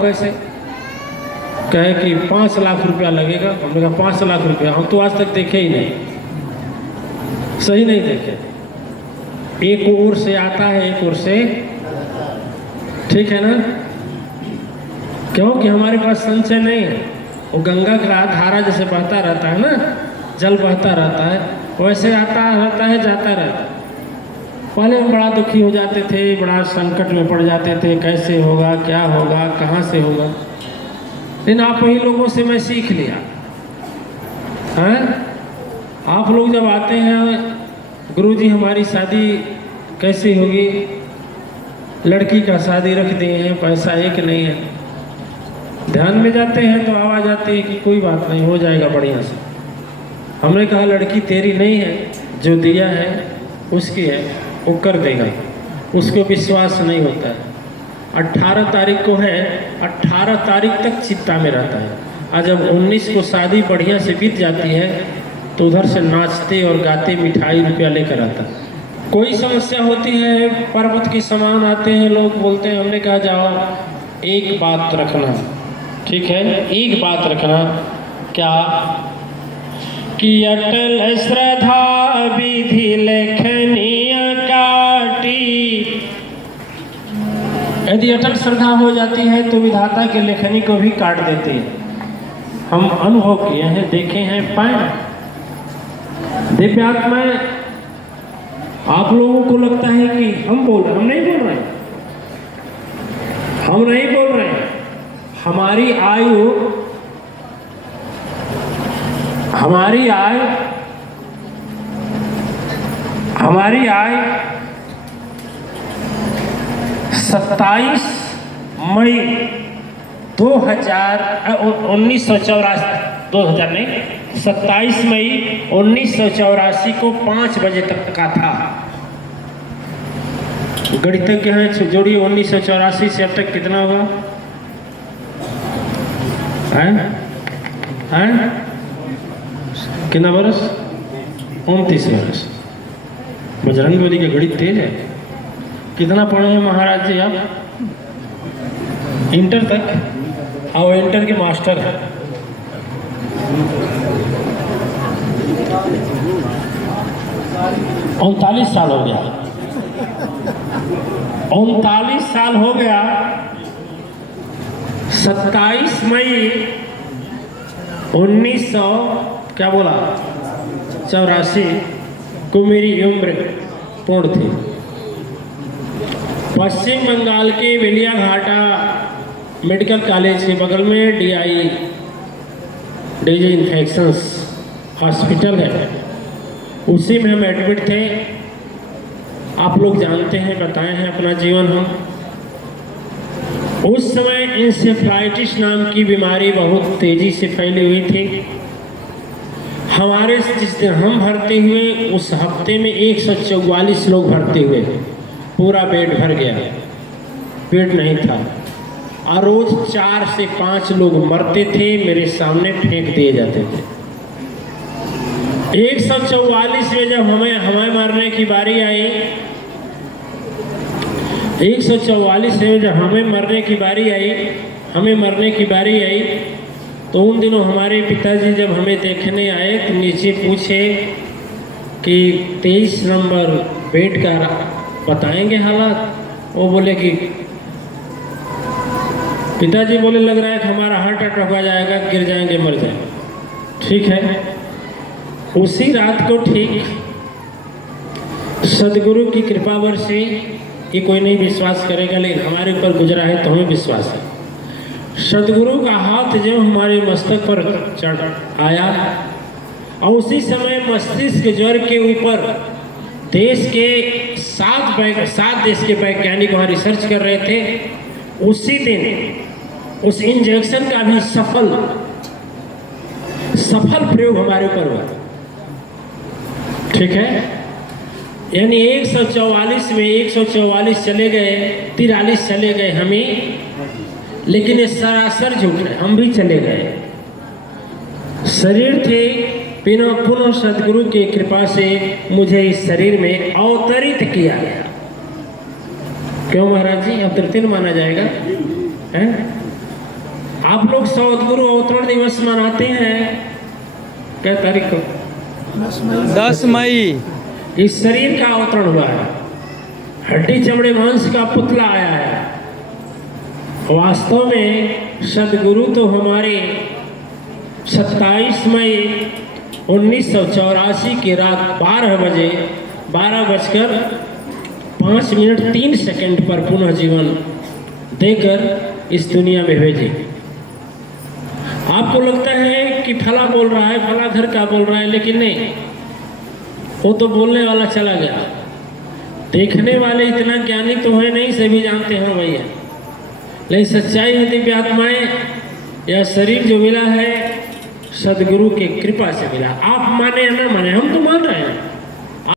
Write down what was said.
कैसे? कहे कि 5 लाख रुपया लगेगा। हमने कहा 5 लाख रुपया हम तो आज तक देखे ही नहीं, सही नहीं देखे। एक ओर से आता है, एक ओर से, ठीक है ना? क्योंकि हमारे पास संचय नहीं है। वो गंगा का धारा जैसे बहता रहता है ना, जल बहता रहता है, वैसे आता रहता है, जाता रहता है। पहले हम बड़ा दुखी हो जाते थे, बड़ा संकट में पड़ जाते थे, कैसे होगा, क्या होगा, कहाँ से होगा। लेकिन आप ही लोगों से मैं सीख लिया हैं। आप लोग जब आते हैं, गुरुजी हमारी शादी कैसी होगी, लड़की का शादी रख दिए हैं, पैसा एक नहीं है, ध्यान में जाते हैं तो आवाज़ आती है कि कोई बात नहीं, हो जाएगा बढ़िया से। हमने कहा लड़की तेरी नहीं है, जो दिया है उसकी है, वो कर देगा। उसको विश्वास नहीं होता है। 18 तारीख को है, 18 तारीख तक चिंता में रहता है, और जब 19 को शादी बढ़िया से बीत जाती है तो उधर से नाचते और गाते मिठाई रुपया लेकर आता है। कोई समस्या होती है, पर्वत के समान आते हैं लोग, बोलते हैं। हमने कहा जाओ एक बात रखना, ठीक है, एक बात रखना, क्या कि अटल श्रद्धा विधि लेखनिया काटी। यदि अटल श्रद्धा हो जाती है तो विधाता के लेखनी को भी काट देती है। हम अनुभव किए हैं, देखे हैं, पाए। दिव्यात्माएं, आप लोगों को लगता है कि हम बोल रहे, हम नहीं बोल रहे, हम नहीं बोल रहे। हमारी आयु, हमारी आय 27 मई 27 मई 1984 को 5 बजे तक का था। गणितज्ञ हैं, जोड़िए 1984 से अब तक कितना होगा? हैं? कितना बरस? 29 बरस। बजरंग बली के गणित तेज है। कितना पढ़े हैं महाराज जी आप? इंटर तक, और इंटर के मास्टर है। उनतालीस साल हो गया, 39 साल हो गया। 27 मई 1900 क्या बोला 84 को मेरी उम्र पूर्ण थी। पश्चिम बंगाल के बेलियाघाटा मेडिकल कॉलेज के बगल में डीजी इन्फेक्शंस हॉस्पिटल है, उसी में हम एडमिट थे। आप लोग जानते हैं, बताए हैं अपना जीवन हम। उस समय इंसेफ्लाइटिस नाम की बीमारी बहुत तेजी से फैली हुई थी। हमारे जिस दिन हम भर्ती हुए, उस हफ्ते में 144 लोग भर्ती हुए, पूरा बेड भर गया, बेड नहीं था। और रोज 4 से 5 लोग मरते थे, मेरे सामने फेंक दिए जाते थे। 144 में जब हमें मारने की बारी आई, 144 में जब हमें मरने की बारी आई, तो उन दिनों हमारे पिताजी जब हमें देखने आए तो नीचे पूछे कि 23 नंबर बेड का बताएंगे हालात। वो बोले कि पिताजी बोले लग रहा है कि हमारा हार्ट अटैक आ जाएगा, गिर जाएंगे, मर जाएंगे। ठीक है, उसी रात को ठीक सदगुरु की कृपा वर्षी, ये कोई नहीं विश्वास करेगा लेकिन हमारे ऊपर गुजरा है तो हमें विश्वास है। सदगुरु का हाथ जब हमारे मस्तक पर चढ़ आया, और उसी समय मस्तिष्क ज्वर के ऊपर देश के 7 देश के वैज्ञानिक वहाँ रिसर्च कर रहे थे। उसी दिन उस इंजेक्शन का भी सफल प्रयोग हमारे ऊपर हुआ। ठीक है, यानी 144 में 144 चले गए, 43 चले गए हमें, लेकिन ये सरासर झूठ है, हम भी चले गए। शरीर थे, बिना पुनः सदगुरु की कृपा से मुझे इस शरीर में अवतरित किया गया। क्यों महाराज जी, अवतरित माना जाएगा? हैं? आप लोग सदगुरु अवतरण दिवस मनाते हैं क्या तारीख को? 10 मई। इस शरीर का अवतरण हुआ है, हड्डी चमड़े मांस का पुतला आया है। वास्तव में सदगुरु तो हमारे 27 मई 1984 की रात 12:05 पर पुनः जीवन देकर इस दुनिया में भेजे। आपको लगता है कि फला बोल रहा है, फला घर का बोल रहा है, लेकिन नहीं, वो तो बोलने वाला चला गया। देखने वाले इतना ज्ञानी तो है नहीं, सभी जानते हैं भैया, लेकिन सच्चाई है दिव्य आत्माएं, यह शरीर जो मिला है सदगुरु की कृपा से मिला। आप माने या ना माने, हम तो मान रहे हैं।